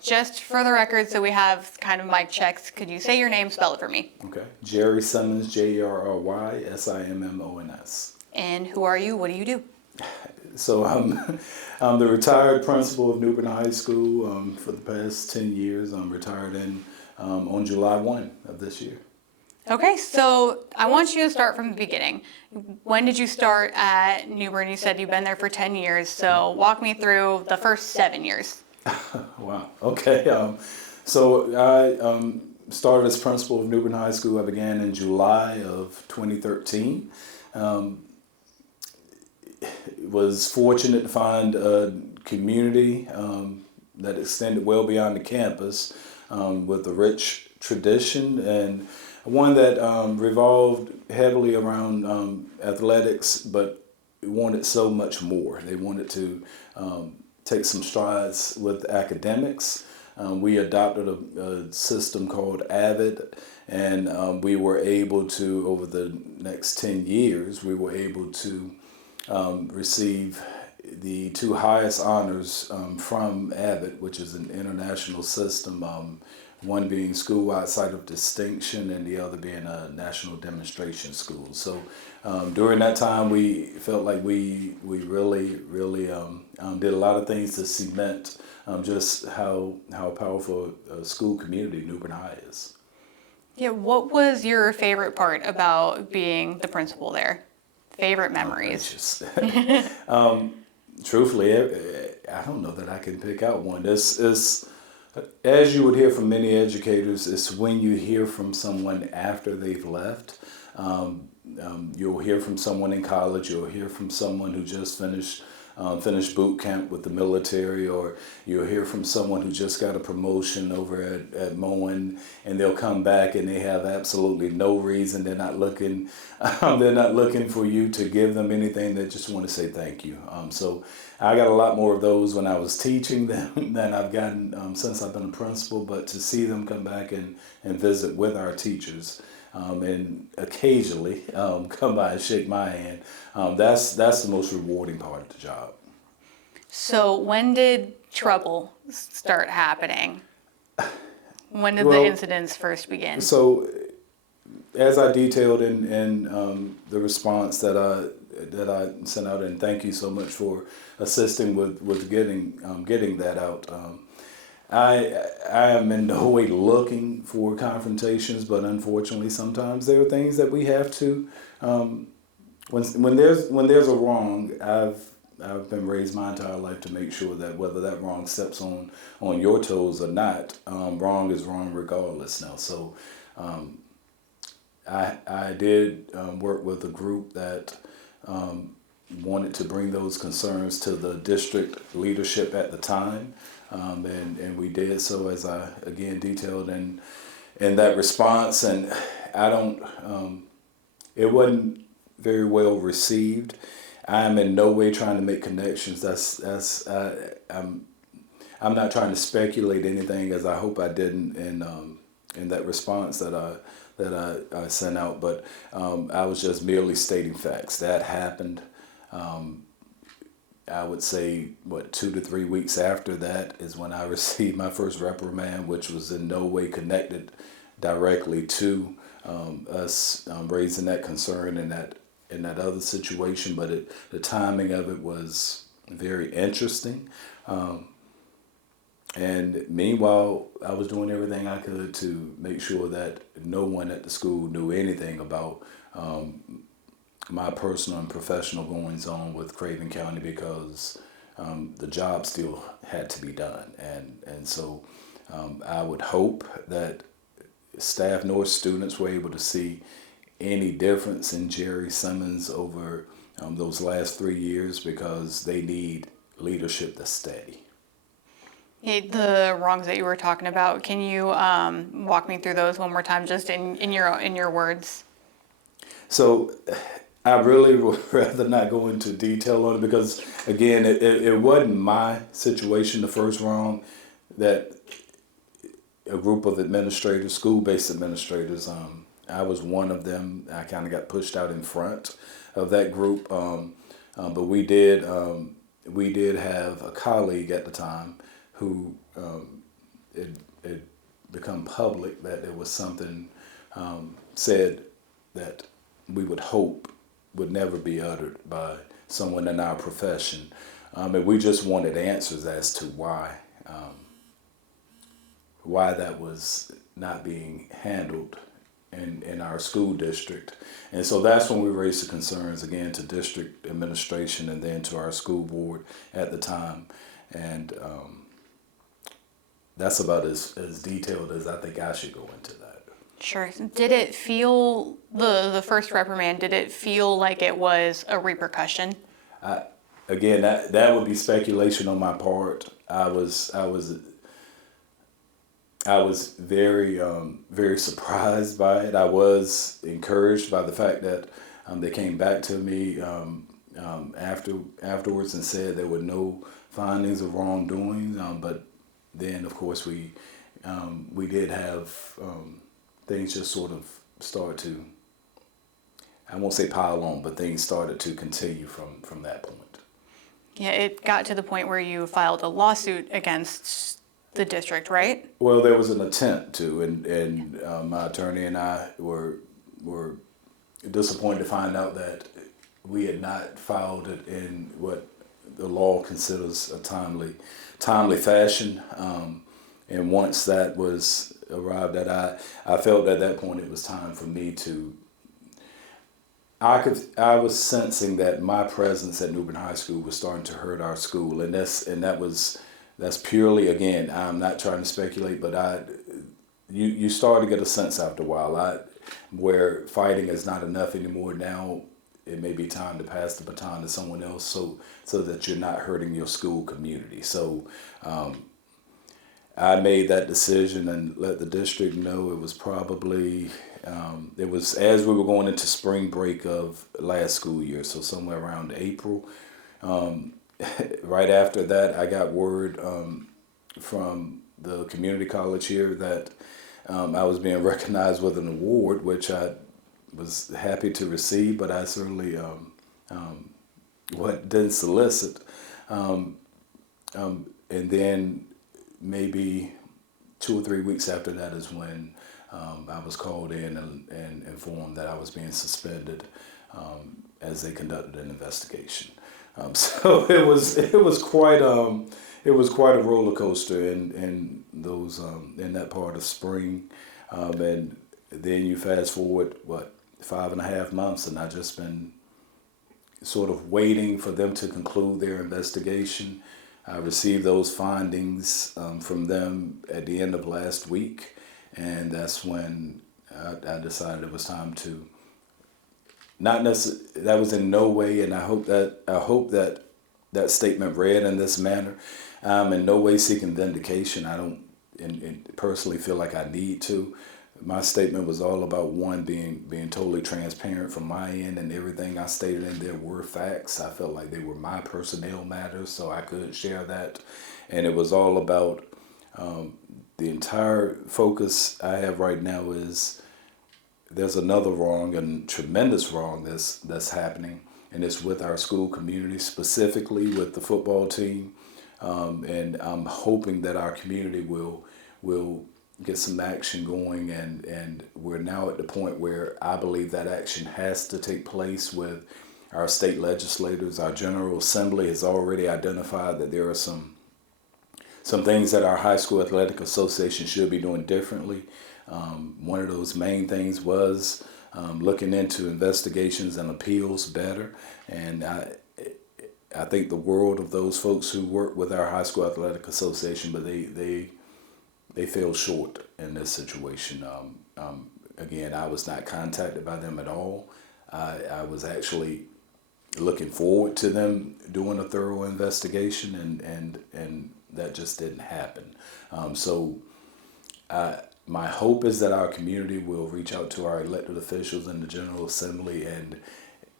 Just for the record, so we have kind of mic checks, could you say your name, spell it for me? Okay. Jerry Simmons, JerrySimmons. And who are you? What do you do? So I'm the retired principal of Bern High School for the past 10 years. I'm retired on July 1 of this year. Okay, so I want you to start from the beginning. When did you start at New Bern? You said you've been there for 10 years, so walk me through the first 7 years. Wow. Okay. So I started as principal of Bern High School. I began in July of 2013. Was fortunate to find a community that extended well beyond the campus with a rich tradition and one that revolved heavily around athletics, but wanted so much more. They wanted to take some strides with academics. We adopted a system called AVID, and we were able to, over the next 10 years, we were able to receive the 2 highest honors from AVID, which is an international system, one being School-Wide Site of Distinction and the other being a National Demonstration School. So during that time, we felt like we really did a lot of things to cement just how powerful a school community New Bern High is. Yeah, what was your favorite part about being the principal there? Favorite memories? Truthfully, I don't know that I can pick out one. This is, as you would hear from many educators, it's when you hear from someone after they've left. You'll hear from someone in college, you'll hear from someone who just finished boot camp with the military, or you'll hear from someone who just got a promotion over at Moen, and they'll come back and they have absolutely no reason. They're not looking for you to give them anything. They just want to say thank you. So I got a lot more of those when I was teaching them than I've gotten since I've been a principal, but to see them come back and visit with our teachers and occasionally come by and shake my hand, that's the most rewarding part of the job. So when did trouble start happening? When did the incidents first begin? So as I detailed in the response that I sent out, and thank you so much for assisting with getting that out. I am in no way looking for confrontations, but unfortunately, sometimes there are things that we have to. When there's a wrong, I've been raised my entire life to make sure that whether that wrong steps on your toes or not, wrong is wrong regardless. Now, so I did work with a group that wanted to bring those concerns to the district leadership at the time. And we did so, as I again detailed in that response, and it wasn't very well received. I am in no way trying to make connections. I'm not trying to speculate anything, as I hope I didn't in that response that I sent out. But I was just merely stating facts. That happened. I would say, 2 to 3 weeks after that is when I received my first reprimand, which was in no way connected directly to us raising that concern in that other situation. But the timing of it was very interesting. And meanwhile, I was doing everything I could to make sure that no one at the school knew anything about my personal and professional goings on with Craven County, because the job still had to be done. And so I would hope that staff nor students were able to see any difference in Jerry Simmons over those last 3 years, because they need leadership that's steady. The wrongs that you were talking about, can you walk me through those one more time, just in your words? So I really would rather not go into detail on it, because again, it wasn't my situation. The first wrong that a group of administrators, school-based administrators, I was one of them. I kind of got pushed out in front of that group, but we did have a colleague at the time who it become public that there was something said that we would hope would never be uttered by someone in our profession. And we just wanted answers as to why that was not being handled in our school district. And so that's when we raised the concerns again to district administration and then to our school board at the time. And that's about as detailed as I think I should go into that. Sure. Did it feel, the first reprimand, did it feel like it was a repercussion? Again, that would be speculation on my part. I was very very surprised by it. I was encouraged by the fact that they came back to me afterwards and said there were no findings of wrongdoing. But then, of course, we did have things just sort of start to, I won't say pile on, but things started to continue from that point. Yeah, it got to the point where you filed a lawsuit against the district, right? Well, there was an attempt to, and my attorney and I were disappointed to find out that we had not filed it in what the law considers a timely fashion. And once that was arrived at, I felt at that point it was time for me to. I was sensing that my presence at Bern High School was starting to hurt our school, and that's purely, again, I'm not trying to speculate, but you start to get a sense after a while where fighting is not enough anymore. Now it may be time to pass the baton to someone else so that you're not hurting your school community. So I made that decision and let the district know. It was probably, it was as we were going into spring break of last school year, so somewhere around April. Right after that, I got word from the community college here that I was being recognized with an award, which I was happy to receive, but I certainly didn't solicit. And then maybe 2 or 3 weeks after that is when I was called in and informed that I was being suspended as they conducted an investigation. So it was quite a roller coaster in that part of spring, and then you fast forward 5.5 months, and I've just been sort of waiting for them to conclude their investigation. I received those findings from them at the end of last week, and that's when I decided it was time to. Not necessarily, that was in no way, and I hope that statement read in this manner. I'm in no way seeking vindication. I don't personally feel like I need to. My statement was all about one, being totally transparent from my end, and everything I stated in there were facts. I felt like they were my personnel matters, so I could share that. And it was all about the entire focus I have right now is there's another wrong and tremendous wrong that's happening, and it's with our school community, specifically with the football team. And I'm hoping that our community will get some action going, and we're now at the point where I believe that action has to take place with our state legislators. Our General Assembly has already identified that there are some things that our high school athletic association should be doing differently. One of those main things was looking into investigations and appeals better, and I think the world of those folks who work with our high school athletic association, but they fell short in this situation. Again, I was not contacted by them at all. I was actually looking forward to them doing a thorough investigation, and that just didn't happen. So my hope is that our community will reach out to our elected officials in the General Assembly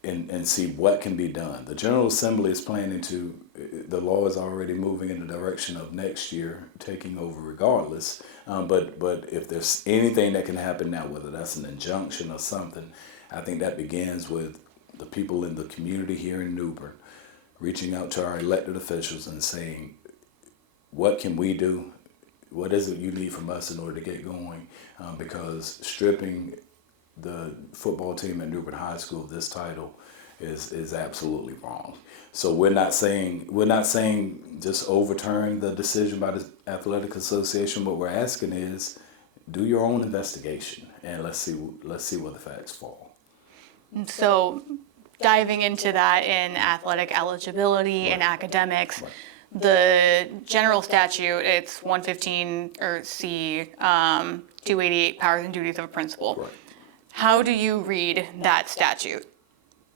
and see what can be done. The General Assembly is planning to, the law is already moving in the direction of next year taking over regardless. But if there's anything that can happen now, whether that's an injunction or something, I think that begins with the people in the community here in Newbern reaching out to our elected officials and saying, what can we do what is it you need from us in order to get going? Because stripping the football team at Bern High School of this title is absolutely wrong. So we're not saying just overturn the decision by the athletic association. What we're asking is do your own investigation and let's see where the facts fall. So diving into that in athletic eligibility and academics, the general statute, it's 115 or C, 288, powers and duties of a principal. Right. How do you read that statute?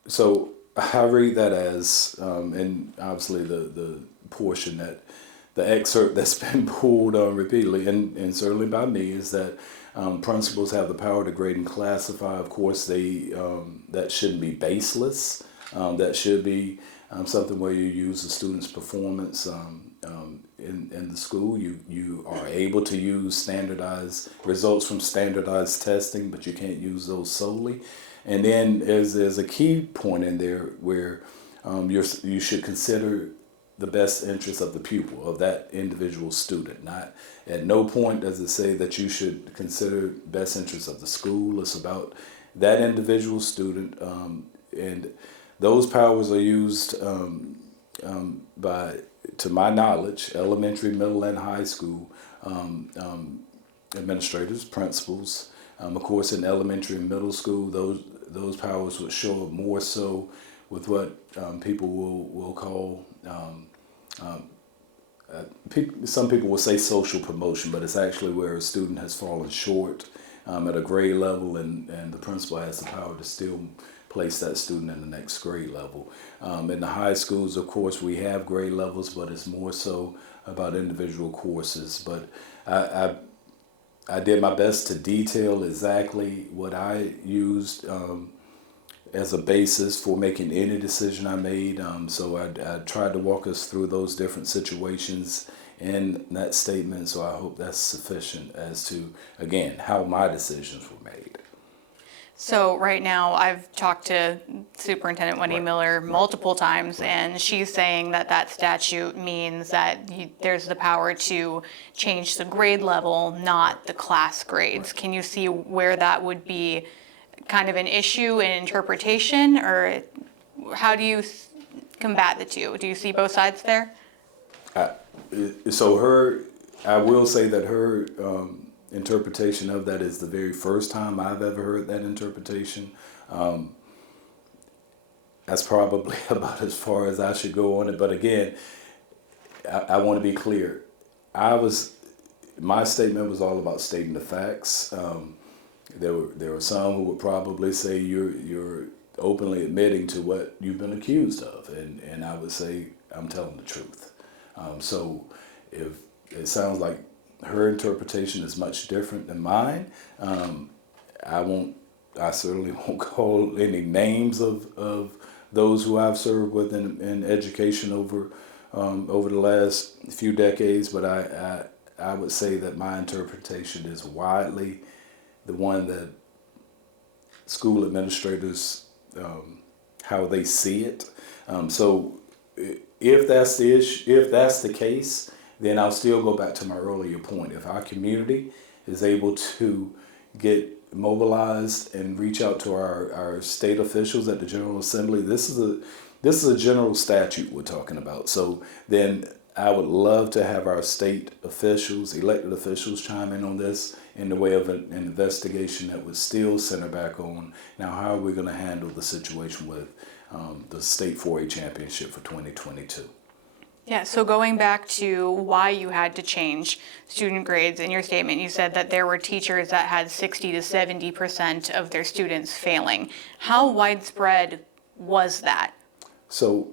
So I read that as, and obviously the portion that the excerpt that's been pulled repeatedly, and certainly by me, is that principals have the power to grade and classify. Of course, that shouldn't be baseless. That should be something where you use the student's performance in the school. You are able to use standardized results from standardized testing, but you can't use those solely. And then there's a key point in there where you should consider the best interest of the pupil, of that individual student. Not at no point does it say that you should consider best interest of the school. It's about that individual student, and those powers are used by, to my knowledge, elementary, middle, and high school administrators, principals. Of course, in elementary and middle school, those powers would show up more so with what people will call, some people will say social promotion, but it's actually where a student has fallen short at a grade level, and the principal has the power to still place that student in the next grade level. In the high schools, of course, we have grade levels, but it's more so about individual courses. But I did my best to detail exactly what I used as a basis for making any decision I made. So I tried to walk us through those different situations in that statement. So I hope that's sufficient as to, again, how my decisions were made. So right now, I've talked to Superintendent Wendy Miller multiple times, and she's saying that statute means that there's the power to change the grade level, not the class grades. Can you see where that would be kind of an issue in interpretation, or how do you combat the two? Do you see both sides there? I will say that her interpretation of that is the very first time I've ever heard that interpretation. That's probably about as far as I should go on it. But again, I want to be clear. My statement was all about stating the facts. There were some who would probably say you're openly admitting to what you've been accused of, and I would say I'm telling the truth. So if it sounds like her interpretation is much different than mine, I certainly won't call any names of those who I've served with in education over the last few decades, but I would say that my interpretation is widely the one that school administrators, how they see it. So if that's the issue, if that's the case, then I'll still go back to my earlier point. If our community is able to get mobilized and reach out to our state officials at the General Assembly, this is a general statute we're talking about. So then I would love to have our state officials, elected officials, chime in on this in the way of an investigation that would still center back on, now how are we going to handle the situation with the state 4A championship for 2022? Yeah, so going back to why you had to change student grades, in your statement you said that there were teachers that had 60 to 70% of their students failing. How widespread was that? So,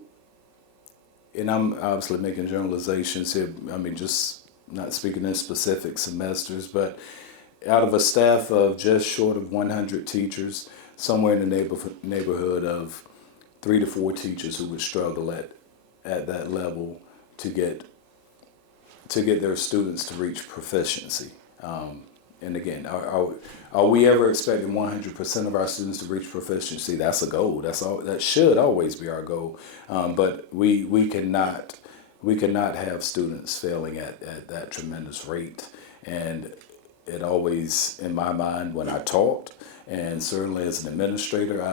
and I'm obviously making generalizations here, I mean, just not speaking in specific semesters, but out of a staff of just short of 100 teachers, somewhere in the neighborhood of 3 to 4 teachers who would struggle at that level to get their students to reach proficiency. And again, are we ever expecting 100% of our students to reach proficiency? That's a goal. That should always be our goal. But we cannot we cannot have students failing at that tremendous rate. And it always, in my mind, when I taught, and certainly as an administrator,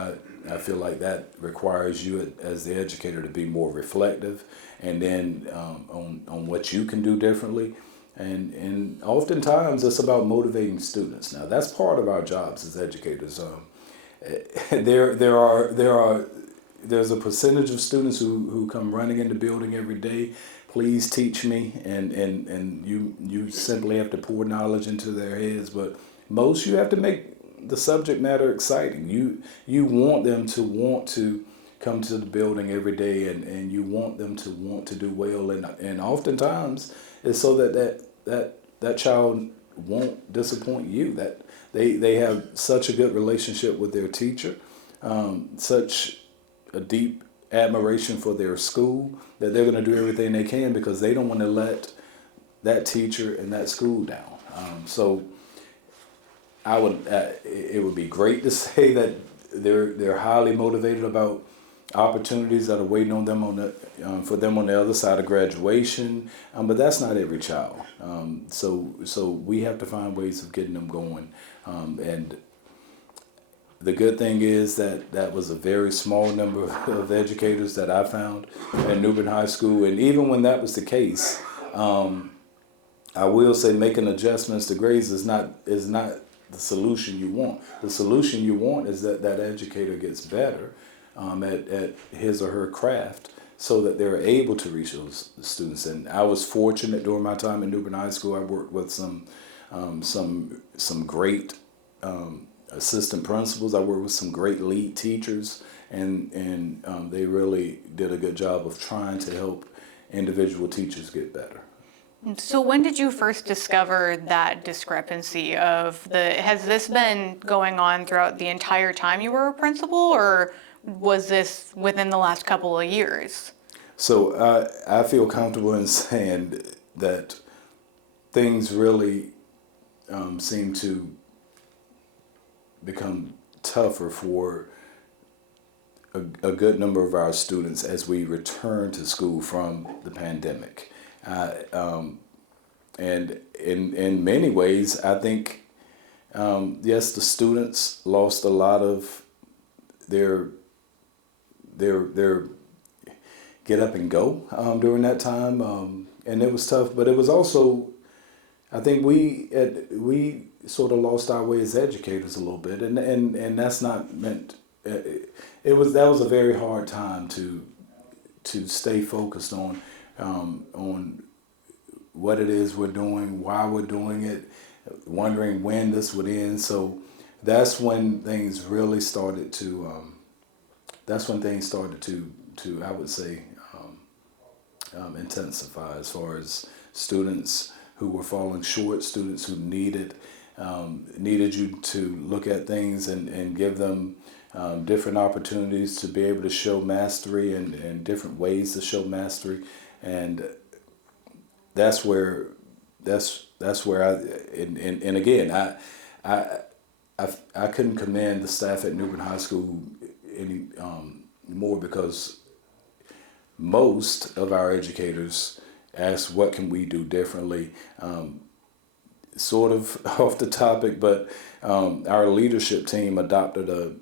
I feel like that requires you as the educator to be more reflective, and then on what you can do differently. And oftentimes it's about motivating students. Now that's part of our jobs as educators. There's a percentage of students who come running in the building every day. Please teach me, and you simply have to pour knowledge into their heads. But most, you have to make the subject matter exciting. You want them to come to the building every day, and you want them to want to do well. And oftentimes it's so that child won't disappoint you. That they have such a good relationship with their teacher, such a deep admiration for their school, that they're going to do everything they can because they don't want to let that teacher and that school down. So it would be great to say that they're highly motivated about opportunities that are waiting on them for them on the other side of graduation, but that's not every child. So we have to find ways of getting them going, and the good thing is that was a very small number of educators that I found at Bern High School. And even when that was the case, I will say making adjustments to grades is not the solution you want. The solution you want is that educator gets better at his or her craft, so that they're able to reach those students. And I was fortunate during my time at Bern High School. I worked with some great assistant principals. I worked with some great lead teachers, and they really did a good job of trying to help individual teachers get better. So when did you first discover that discrepancy has this been going on throughout the entire time you were a principal, or was this within the last couple of years? So I feel comfortable in saying that things really seem to become tougher for a good number of our students as we return to school from the pandemic. And in many ways, I think, yes, the students lost a lot of their get up and go during that time, and it was tough. But it was also, I think we sort of lost our way as educators a little bit, and that's not meant. That was a very hard time to stay focused on what it is we're doing, why we're doing it, wondering when this would end. So that's when things really started to. I would say, intensify, as far as students who were falling short, students who needed you to look at things and give them different opportunities to be able to show mastery and different ways to show mastery. And that's where I couldn't commend the staff at Bern High School any more, because most of our educators asked, what can we do differently? Sort of off the topic, but our leadership team adopted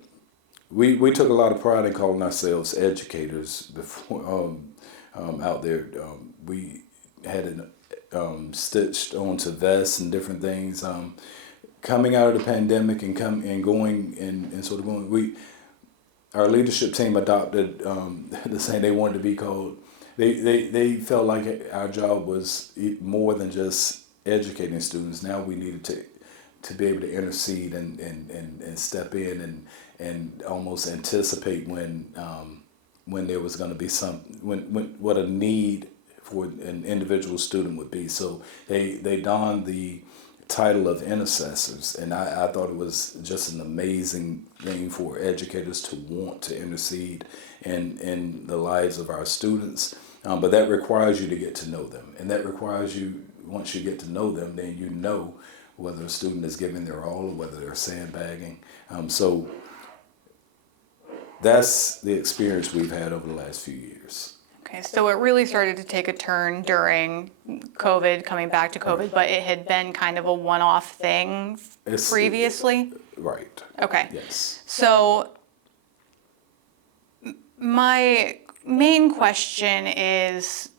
we took a lot of pride in calling ourselves educators before out there. We had it stitched onto vests and different things. Coming out of the pandemic and our leadership team adopted the saying they wanted to be called. They felt like our job was more than just educating students. Now we needed to be able to intercede and step in and almost anticipate when there was going to be what a need for an individual student would be. So they donned the title of intercessors, and I thought it was just an amazing thing for educators to want to intercede in the lives of our students. But that requires you to get to know them, and that requires you, once you get to know them, then you know whether a student is giving their all or whether they're sandbagging. So that's the experience we've had over the last few years. Okay, so it really started to take a turn during COVID, coming back to COVID, but it had been kind of a one-off thing previously? Right. Okay. Yes. So my main question is,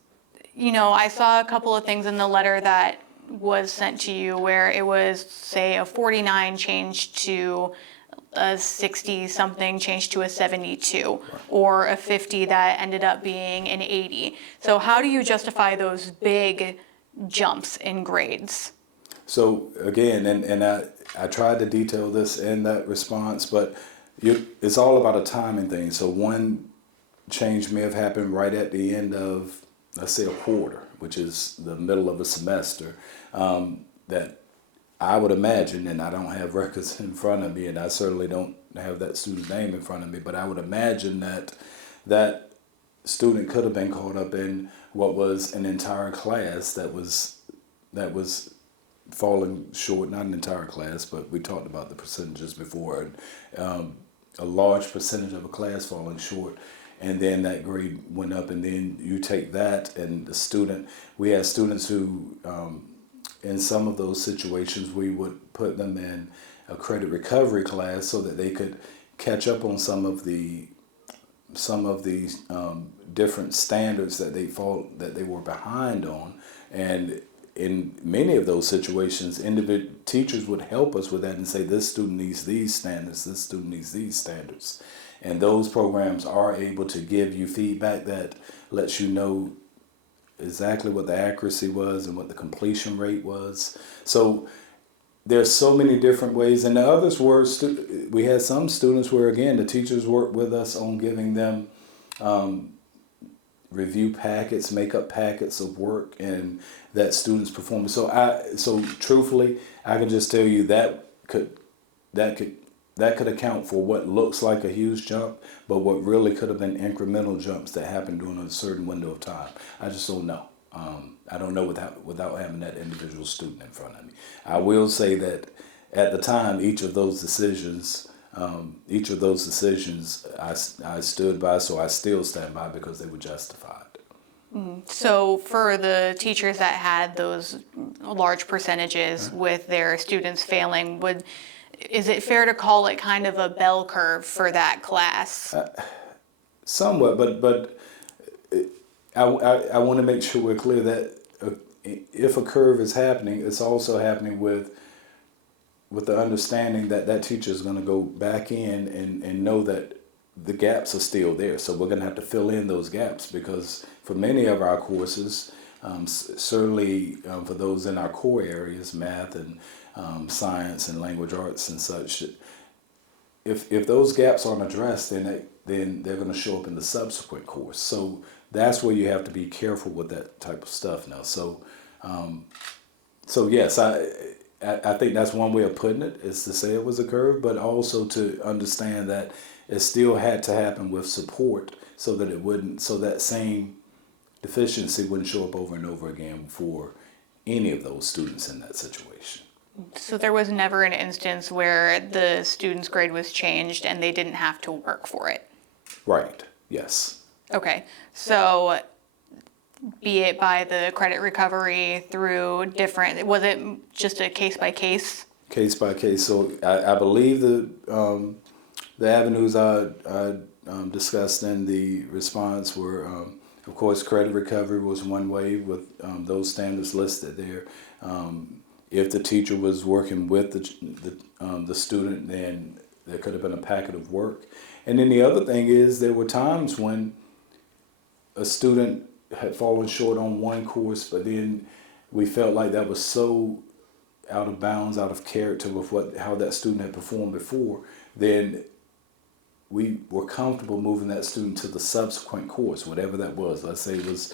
I saw a couple of things in the letter that was sent to you where it was, say, a 49 changed to a 60-something changed to a 72, or a 50 that ended up being an 80. So how do you justify those big jumps in grades? So again, and I tried to detail this in that response, but it's all about a timing thing. So one change may have happened right at the end of, let's say, a quarter, which is the middle of a semester, that I would imagine, and I don't have records in front of me, and I certainly don't have that student's name in front of me, but I would imagine that that student could have been caught up in what was an entire class that was falling short, not an entire class, but we talked about the percentages before, a large percentage of a class falling short, and then that grade went up, and then you take that, and we had students who, in some of those situations, we would put them in a credit recovery class so that they could catch up on some of the different standards that they were behind on. And in many of those situations, individual teachers would help us with that and say, this student needs these standards, this student needs these standards. And those programs are able to give you feedback that lets you know exactly what the accuracy was and what the completion rate was. So there's so many different ways. And the others were, we had some students where, again, the teachers worked with us on giving them review packets, makeup packets of work, and that students performing. So truthfully, I can just tell you that could account for what looks like a huge jump, but what really could have been incremental jumps that happened during a certain window of time. I just don't know. I don't know without having that individual student in front of me. I will say that at the time, each of those decisions I stood by, so I still stand by because they were justified. So for the teachers that had those large percentages with their students failing, is it fair to call it kind of a bell curve for that class? Somewhat, but I want to make sure we're clear that if a curve is happening, it's also happening with the understanding that that teacher is going to go back in and know that the gaps are still there. So we're going to have to fill in those gaps, because for many of our courses, certainly for those in our core areas, math and science and language arts and such, if those gaps aren't addressed, then they're going to show up in the subsequent course. So that's where you have to be careful with that type of stuff now. So yes, I think that's one way of putting it, is to say it was a curve, but also to understand that it still had to happen with support, so that same deficiency wouldn't show up over and over again for any of those students in that situation. So there was never an instance where the student's grade was changed and they didn't have to work for it? Right, yes. Okay, so be it by the credit recovery through was it just a case by case? Case by case. So I believe the avenues I discussed in the response were, of course, credit recovery was one way with those standards listed there. If the teacher was working with the student, then there could have been a packet of work. And then the other thing is, there were times when a student had fallen short on one course, but then we felt like that was so out of bounds, out of character with how that student had performed before, then we were comfortable moving that student to the subsequent course, whatever that was. Let's say it was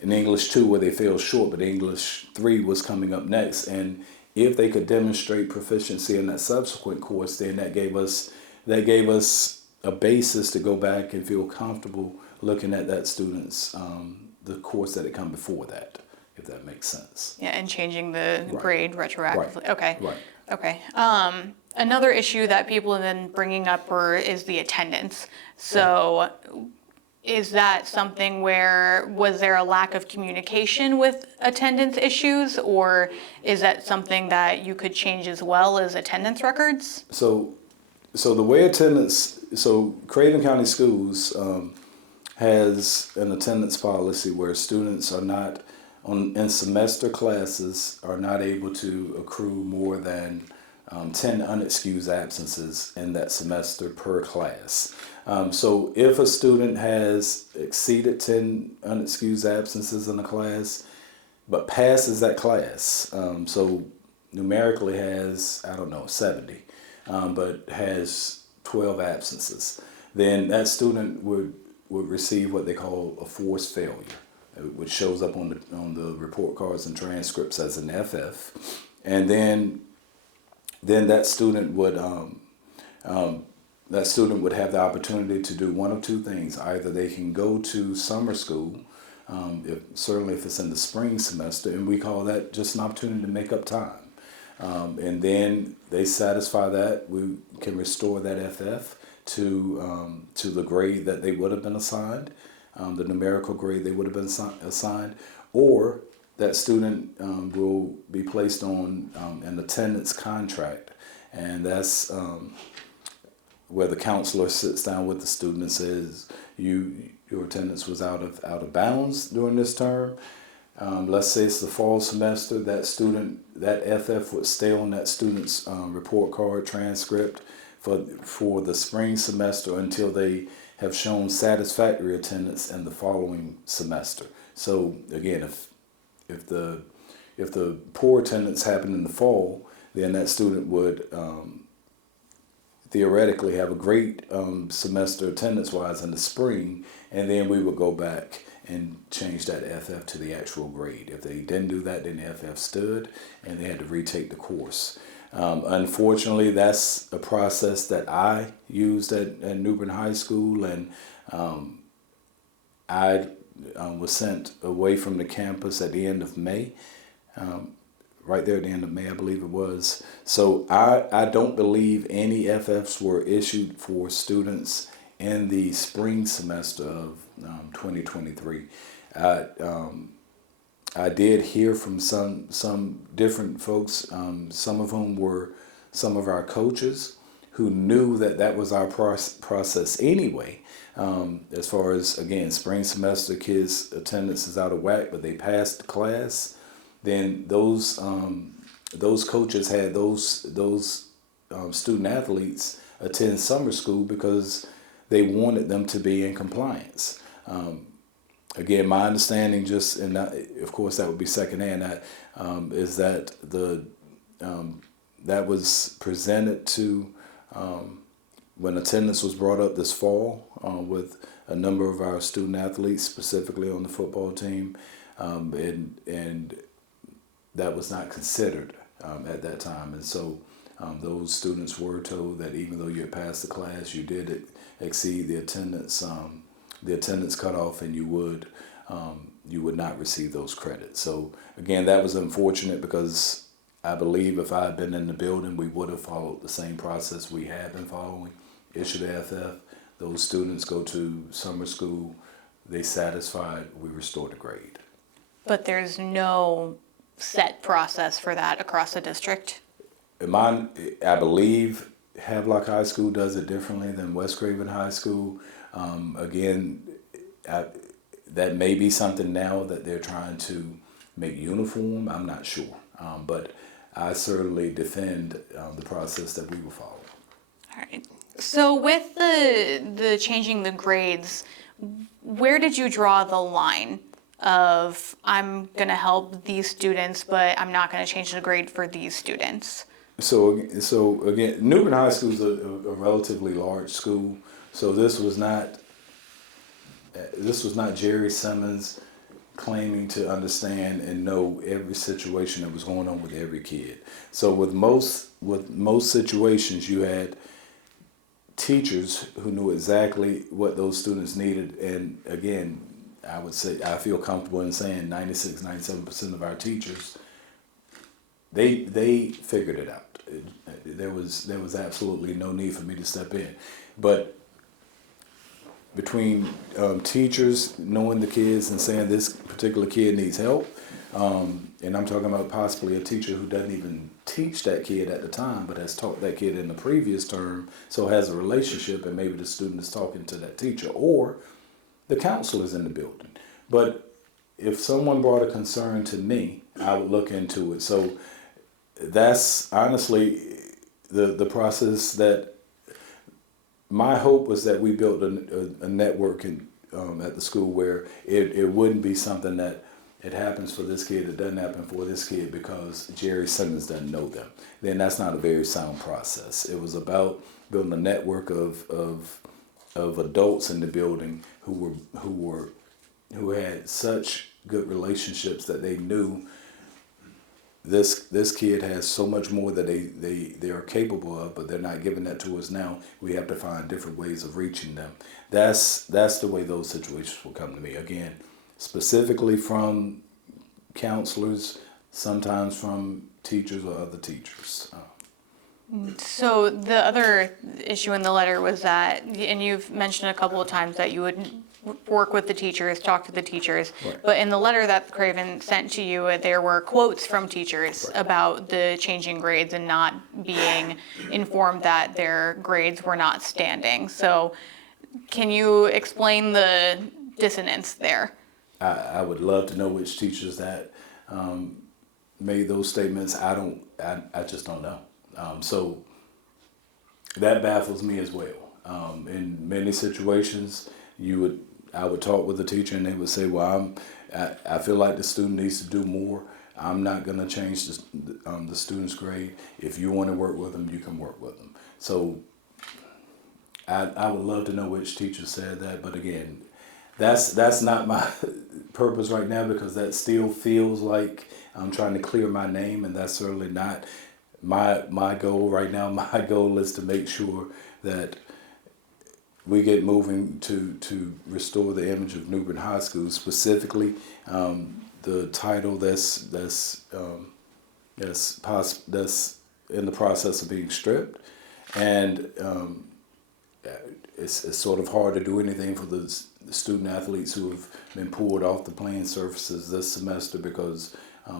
in English 2 where they fell short, but English 3 was coming up next. And if they could demonstrate proficiency in that subsequent course, then that gave us a basis to go back and feel comfortable looking at that student's, the course that had come before that, if that makes sense. Yeah, and changing the grade retroactively. Right. Okay. Right. Okay. Another issue that people have been bringing up is the attendance. So is that something where, was there a lack of communication with attendance issues, or is that something that you could change as well as attendance records? So the way attendance, so Craven County Schools has an attendance policy where students are not, in semester classes, are not able to accrue more than 10 unexcused absences in that semester per class. So if a student has exceeded 10 unexcused absences in a class, but passes that class, so numerically has, 70, but has 12 absences, then that student would receive what they call a forced failure, which shows up on the report cards and transcripts as an FF, and then that student would have the opportunity to do one of two things. Either they can go to summer school, certainly if it's in the spring semester, and we call that just an opportunity to make up time. And then they satisfy that, we can restore that FF to the grade that they would have been assigned, the numerical grade they would have been assigned, or that student will be placed on an attendance contract, and that's where the counselor sits down with the student and says, your attendance was out of bounds during this term. Let's say it's the fall semester, that FF would stay on that student's report card transcript for the spring semester until they have shown satisfactory attendance in the following semester. So again, if the poor attendance happened in the fall, then that student would theoretically have a great semester attendance-wise in the spring, and then we would go back and change that FF to the actual grade. If they didn't do that, then the FF stood, and they had to retake the course. Unfortunately, that's a process that I used at Bern High School, and I was sent away from the campus at the end of May, right there at the end of May, I believe it was. So I don't believe any FFs were issued for students in the spring semester of 2023. I did hear from some different folks, some of whom were some of our coaches who knew that was our process anyway. As far as, again, spring semester kids' attendance is out of whack, but they passed the class, then those coaches had those student athletes attend summer school because they wanted them to be in compliance. Again, my understanding, just, and of course that would be secondhand, is that that was presented to when attendance was brought up this fall with a number of our student athletes, specifically on the football team, and that was not considered at that time. And so those students were told that even though you had passed the class, you did exceed the attendance cutoff, and you would not receive those credits. So again, that was unfortunate, because I believe if I had been in the building, we would have followed the same process we had been following. Issue the FF, those students go to summer school, they satisfied, we restore the grade. But there's no set process for that across the district? I believe Havelock High School does it differently than West Craven High School. Again, that may be something now that they're trying to make uniform. I'm not sure, but I certainly defend the process that we will follow. All right. So with the changing the grades, where did you draw the line of, I'm going to help these students, but I'm not going to change the grade for these students? So again, Bern High School is a relatively large school, so this was not Jerry Simmons claiming to understand and know every situation that was going on with every kid. So with most situations, you had teachers who knew exactly what those students needed, and again, I would say, I feel comfortable in saying 96-97% of our teachers, they figured it out. There was absolutely no need for me to step in. But between teachers knowing the kids and saying this particular kid needs help. And I'm talking about possibly a teacher who doesn't even teach that kid at the time, but has taught that kid in the previous term, so has a relationship, and maybe the student is talking to that teacher, or the counselor's in the building. But if someone brought a concern to me, I would look into it. So that's honestly the process that my hope was, that we built a network at the school where it wouldn't be something that it happens for this kid, it doesn't happen for this kid because Jerry Simmons doesn't know them. Then that's not a very sound process. It was about building a network of adults in the building who had such good relationships that they knew this kid has so much more that they are capable of, but they're not giving that to us now. We have to find different ways of reaching them. That's the way those situations will come to me. Again, specifically from counselors, sometimes from teachers or other teachers. So the other issue in the letter was that, and you've mentioned a couple of times that you would work with the teachers, talk to the teachers, Right. but in the letter that Craven sent to you, there were quotes from teachers Right. about the changing grades and not being informed that their grades were not standing. So can you explain the dissonance there? I would love to know which teachers that made those statements. I just don't know. So that baffles me as well. In many situations, I would talk with the teacher and they would say, well, I feel like the student needs to do more. I'm not going to change the student's grade. If you want to work with them, you can work with them. So I would love to know which teacher said that, but again, that's not my purpose right now, because that still feels like I'm trying to clear my name, and that's certainly not my goal right now. My goal is to make sure that we get moving to restore the image of Bern High School, specifically the title that's in the process of being stripped, and it's sort of hard to do anything for the student athletes who have been pulled off the playing surfaces this semester because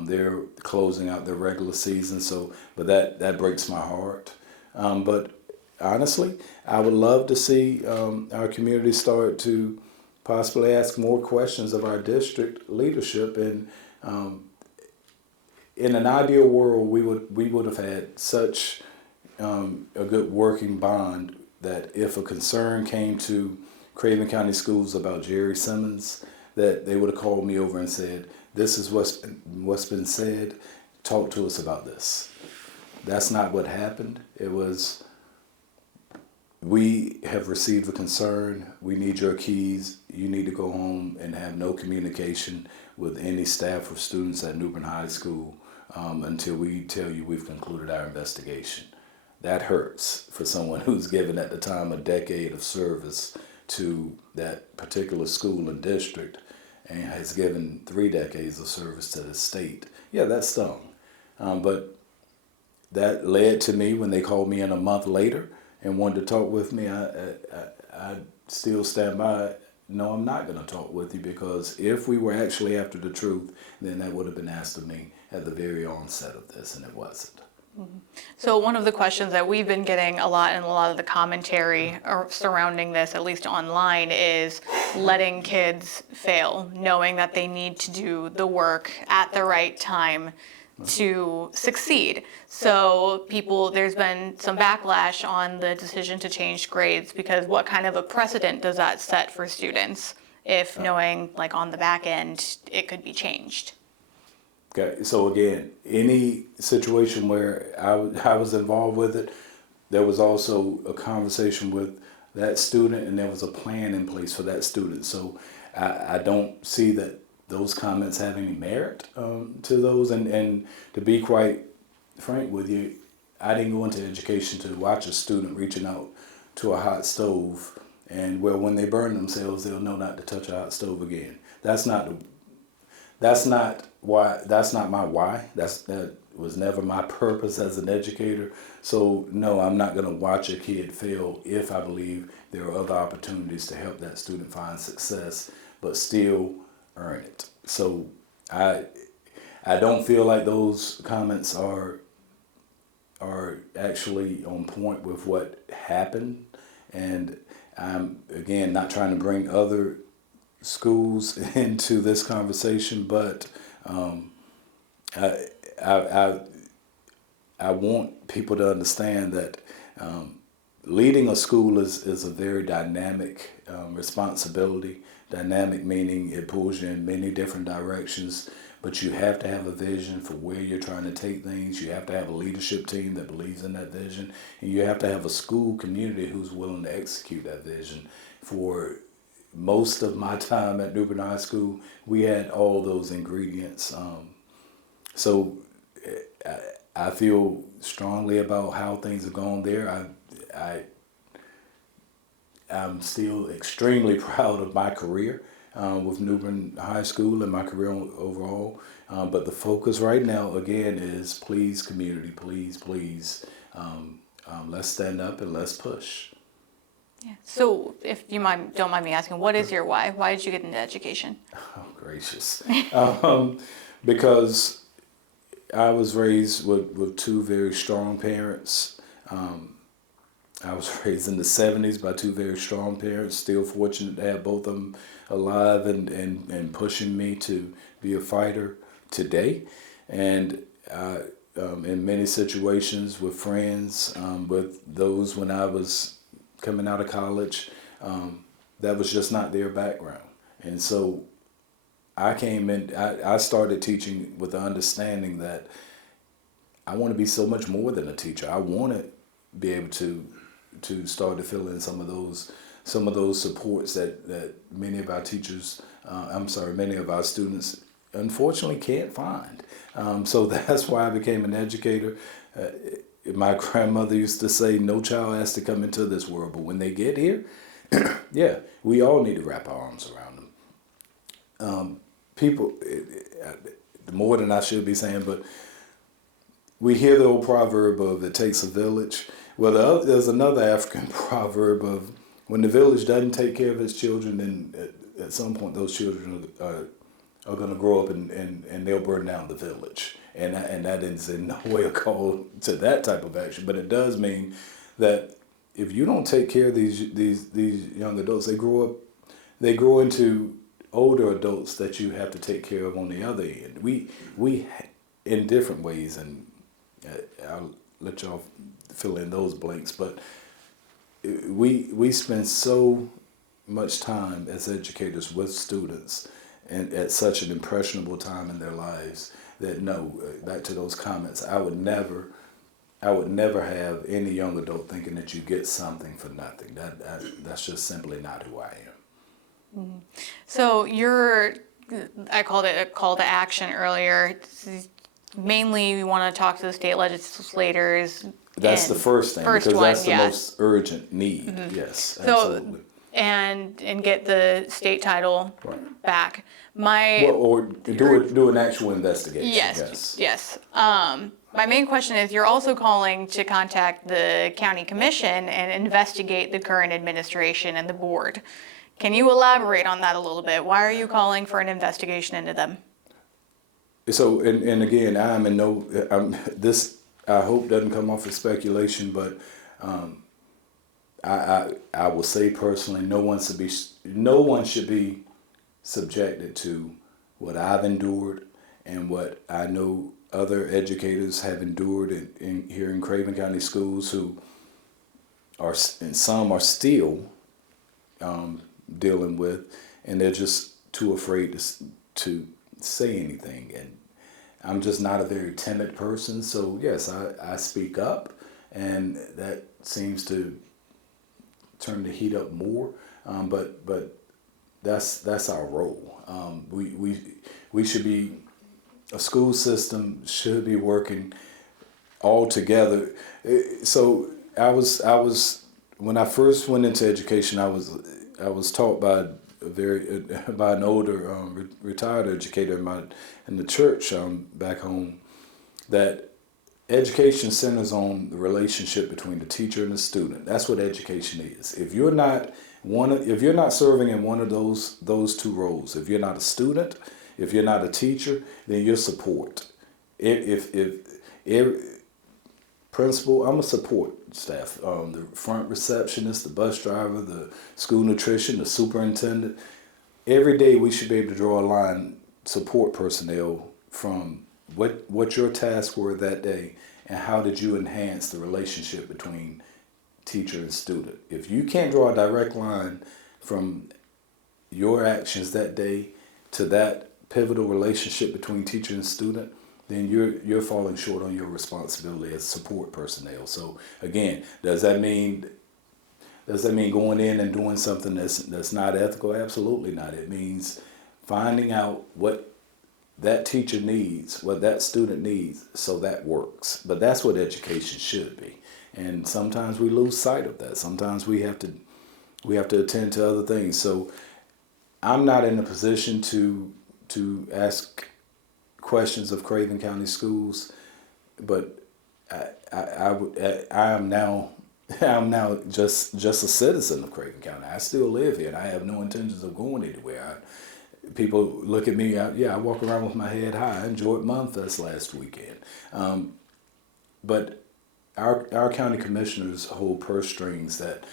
they're closing out their regular season. So, but that breaks my heart. But honestly, I would love to see our community start to possibly ask more questions of our district leadership. And in an ideal world, we would have had such a good working bond that if a concern came to Craven County Schools about Jerry Simmons, that they would have called me over and said, this is what's been said, talk to us about this. That's not what happened. It was, we have received a concern, we need your keys, you need to go home and have no communication with any staff or students at Bern High School until we tell you we've concluded our investigation. That hurts for someone who's given at the time a decade of service to that particular school and district, and has given 3 decades of service to the state. Yeah, that stung. But that led to me, when they called me in a month later and wanted to talk with me, I still stand by. No, I'm not going to talk with you, because if we were actually after the truth, then that would have been asked of me at the very onset of this, and it wasn't. So one of the questions that we've been getting a lot, and a lot of the commentary surrounding this, at least online, is letting kids fail, knowing that they need to do the work at the right time to succeed. So there's been some backlash on the decision to change grades, because what kind of a precedent does that set for students if knowing, like, on the back end, it could be changed? Okay, so again, any situation where I was involved with it, there was also a conversation with that student, and there was a plan in place for that student. So I don't see that those comments have any merit to those. And to be quite frank with you, I didn't go into education to watch a student reaching out to a hot stove, and when they burn themselves, they'll know not to touch a hot stove again. That's not my why. was never my purpose as an educator. So no, I'm not going to watch a kid fail if I believe there are other opportunities to help that student find success, but still earn it. So I don't feel like those comments are actually on point with what happened. And I'm, again, not trying to bring other schools into this conversation, but I want people to understand that leading a school is a very dynamic responsibility. Dynamic meaning it pulls you in many different directions, but you have to have a vision for where you're trying to take things. You have to have a leadership team that believes in that vision, and you have to have a school community who's willing to execute that vision. For most of my time at Bern High School, we had all those ingredients. So I feel strongly about how things have gone there. I'm still extremely proud of my career with Bern High School and my career overall. But the focus right now, again, is please, community, please, let's stand up and let's push. Yeah. So if you don't mind me asking, what is your why? Why did you get into education? Oh, gracious. Because I was raised with two very strong parents. I was raised in the 70s by two very strong parents, still fortunate to have both of them alive and pushing me to be a fighter today. And in many situations with friends, with those when I was coming out of college, that was just not their background. And so I came in, I started teaching with the understanding that I want to be so much more than a teacher. I want to be able to start to fill in some of those supports that many of our teachers, many of our students unfortunately can't find. So that's why I became an educator. My grandmother used to say, no child has to come into this world, but when they get here, yeah, we all need to wrap our arms around them. People, more than I should be saying, but we hear the old proverb of it takes a village. Well, there's another African proverb of when the village doesn't take care of its children, then at some point those children are going to grow up and they'll burn down the village. And that is in no way a call to that type of action, but it does mean that if you don't take care of these young adults, they grow into older adults that you have to take care of on the other end. We in different ways, and I'll let y'all fill in those blanks, but we spend so much time as educators with students and at such an impressionable time in their lives that no, back to those comments, I would never have any young adult thinking that you get something for nothing. That's just simply not who I am. Mm-hmm. So I called it a call to action earlier. Mainly, we want to talk to the state legislators. That's the first thing, because that's the most urgent need. Mm-hmm. Yes, so, absolutely. And get the state title back. Or do an actual investigation. Yes. My main question is, you're also calling to contact the county commission and investigate the current administration and the board. Can you elaborate on that a little bit? Why are you calling for an investigation into them? So, and again, this I hope doesn't come off as speculation, but I will say personally, no one should be subjected to what I've endured and what I know other educators have endured here in Craven County Schools, who are, and some are still dealing with, and they're just too afraid to say anything. And I'm just not a very timid person, so yes, I speak up, and that seems to turn the heat up more. But that's our role. We should be, a school system should be working all together. So I was when I first went into education, I was taught by an older retired educator in the church back home, that education centers on the relationship between the teacher and the student. That's what education is. If you're not serving in one of those two roles, if you're not a student, if you're not a teacher, then you're support. If principal, I'm a support staff. The front receptionist, the bus driver, the school nutrition, the superintendent. Every day we should be able to draw a line, support personnel, from what your tasks were that day and how did you enhance the relationship between teacher and student. If you can't draw a direct line from your actions that day to that pivotal relationship between teacher and student, then you're falling short on your responsibility as support personnel. So again, does that mean going in and doing something that's not ethical? Absolutely not. It means finding out what that teacher needs, what that student needs, so that works. But that's what education should be. And sometimes we lose sight of that. Sometimes we have to attend to other things. So I'm not in a position to ask questions of Craven County Schools, but I'm now just a citizen of Craven County. I still live here, and I have no intentions of going anywhere. People look at me. I walk around with my head high. I enjoyed Mumfest last weekend, but our county commissioners hold purse strings that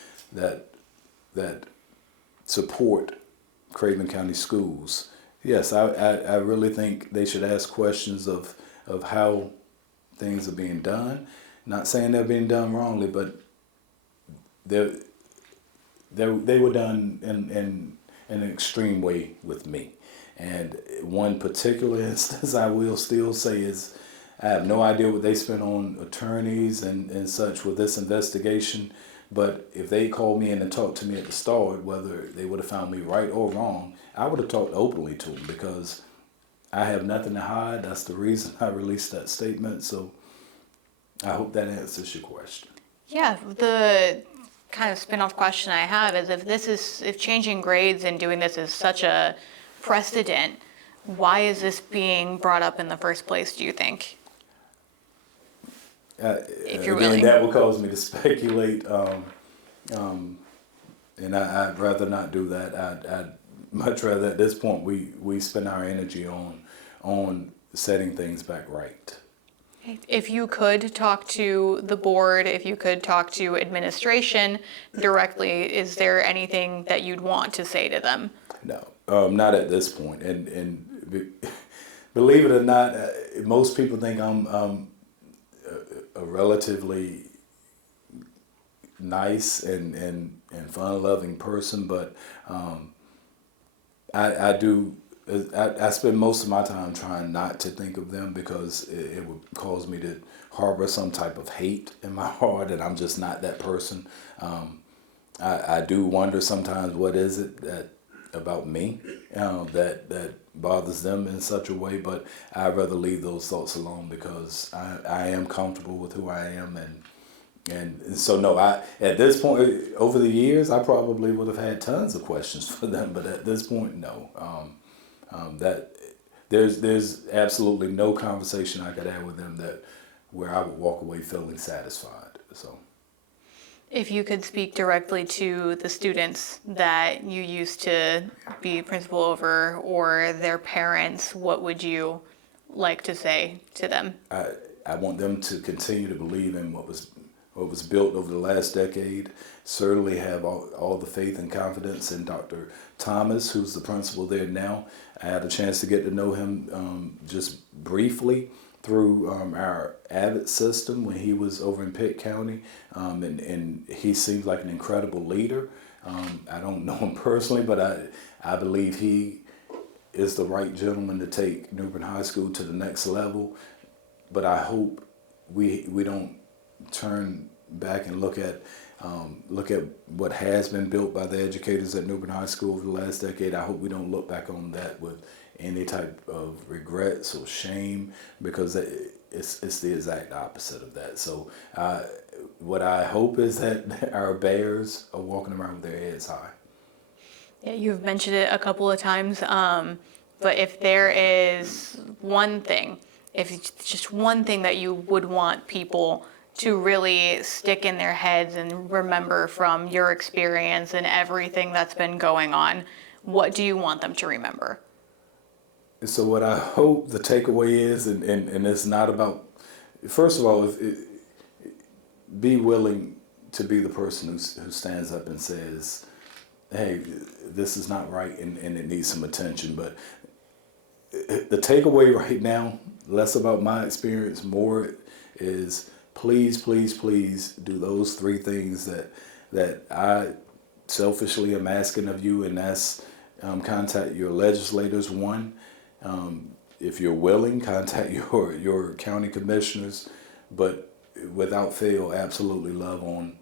support Craven County Schools. Yes, I really think they should ask questions of how things are being done. Not saying they're being done wrongly, but they were done in an extreme way with me. And one particular instance I will still say is I have no idea what they spent on attorneys and such with this investigation. But if they called me in and talked to me at the start, whether they would have found me right or wrong, I would have talked openly to them because I have nothing to hide. That's the reason I released that statement. So I hope that answers your question. Yeah, the kind of spin-off question I have is if changing grades and doing this is such a precedent, why is this being brought up in the first place, do you think? If you're willing. That will cause me to speculate, and I'd rather not do that. I'd much rather at this point we spend our energy on setting things back right. If you could talk to the board, if you could talk to administration directly, is there anything that you'd want to say to them? No, not at this point. And believe it or not, most people think I'm a relatively nice and fun-loving person, but I spend most of my time trying not to think of them because it would cause me to harbor some type of hate in my heart, and I'm just not that person. I do wonder sometimes what is it that about me that bothers them in such a way, but I'd rather leave those thoughts alone because I am comfortable with who I am, and so no, at this point over the years I probably would have had tons of questions for them, but at this point no. That there's absolutely no conversation I could have with them where I would walk away feeling satisfied. So if you could speak directly to the students that you used to be principal over or their parents, what would you like to say to them? I want them to continue to believe in what was built over the last decade. Certainly have all the faith and confidence in Dr. Thomas, who's the principal there now. I had a chance to get to know him just briefly through our Abbott system when he was over in Pitt County, and he seems like an incredible leader. I don't know him personally, but I believe he is the right gentleman to take Bern High School to the next level. But I hope we don't turn back and look at what has been built by the educators at Bern High School over the last decade. I hope we don't look back on that with any type of regrets or shame, because it's the exact opposite of that. So what I hope is that our bears are walking around with their heads high. Yeah, you've mentioned it a couple of times, but if there is one thing if it's just one thing that you would want people to really stick in their heads and remember from your experience and everything that's been going on, what do you want them to remember? So what I hope the takeaway is, and it's not about, first of all, be willing to be the person who stands up and says, hey, this is not right and it needs some attention. But the takeaway right now, less about my experience, more is please, please, please do those three things that I selfishly am asking of you, and that's contact your legislators, one. If you're willing, contact your county commissioners, but without fail, absolutely love on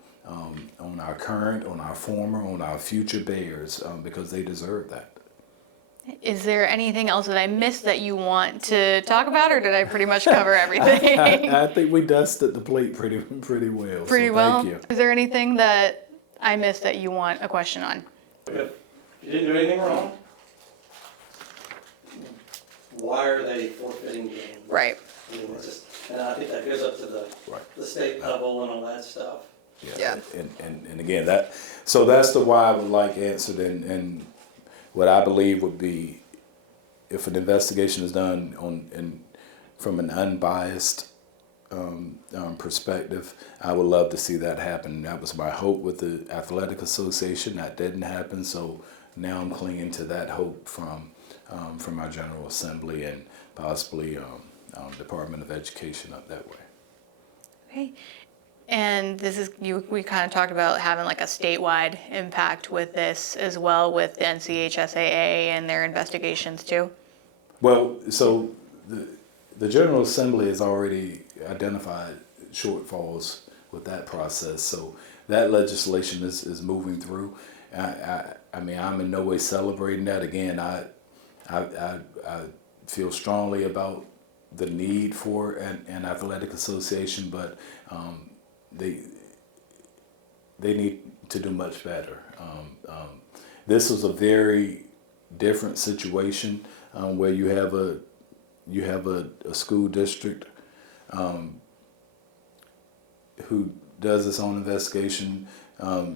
our current, on our former, on our future bears, because they deserve that. Is there anything else that I missed that you want to talk about, or did I pretty much cover everything? I think we dusted the plate pretty well. Pretty so well. Thank you. Is there anything that I missed that you want a question on? If you didn't do anything wrong, why are they forfeiting games? Right. I mean, it's just, and I think that goes up to the state level and all that stuff. Yeah. And again, that's the why I would like answered, and what I believe would be, if an investigation is done from an unbiased perspective, I would love to see that happen. That was my hope with the Athletic Association. That didn't happen, so now I'm clinging to that hope from our General Assembly and possibly Department of Education up that way. Okay. And we kind of talked about having like a statewide impact with this as well, with the NCHSAA and their investigations too. Well, so the General Assembly has already identified shortfalls with that process, so that legislation is moving through. I mean, I'm in no way celebrating that. Again, I feel strongly about the need for an athletic association, but they need to do much better. This was a very different situation where you have a school district who does its own investigation,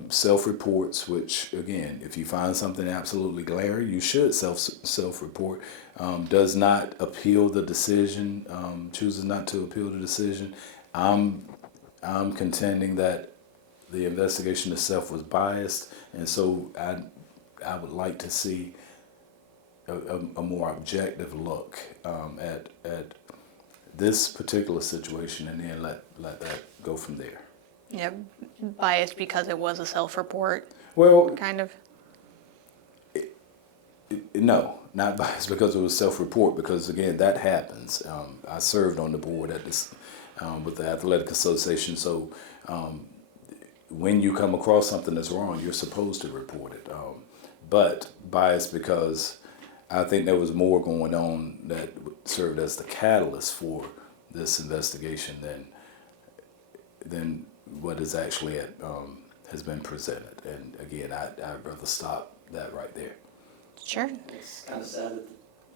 self-reports, which again, if you find something absolutely glaring, you should self-report, does not appeal the decision, chooses not to appeal the decision. I'm contending that the investigation itself was biased, and so I would like to see a more objective look at this particular situation, and then let that go from there. Yeah, biased because it was a self-report. Well, Kind of. No, not biased because it was self-report, because again, that happens. I served on the board at this with the Athletic Association, so when you come across something that's wrong, you're supposed to report it. But biased because I think there was more going on that served as the catalyst for this investigation than what is actually has been presented. And again, I'd rather stop that right there. Sure. It's kind of sad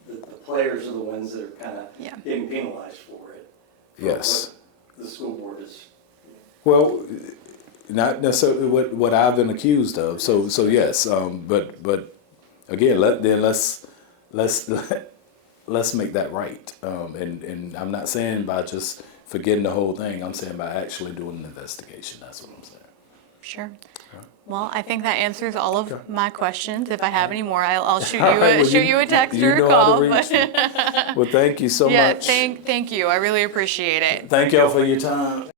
that the players are the ones that are kind of being penalized for it. Yes. The school board is. Well, not necessarily what I've been accused of. So yes. But again, let's make that right. And I'm not saying by just forgetting the whole thing. I'm saying by actually doing an investigation. That's what I'm saying. Sure. Well, I think that answers all of my questions. If I have any more, I'll shoot All you right, well, shoot you a text you or a know how call. to reach me. Well, thank you so Yeah, much. thank you. I really appreciate it. Thank y'all for your time.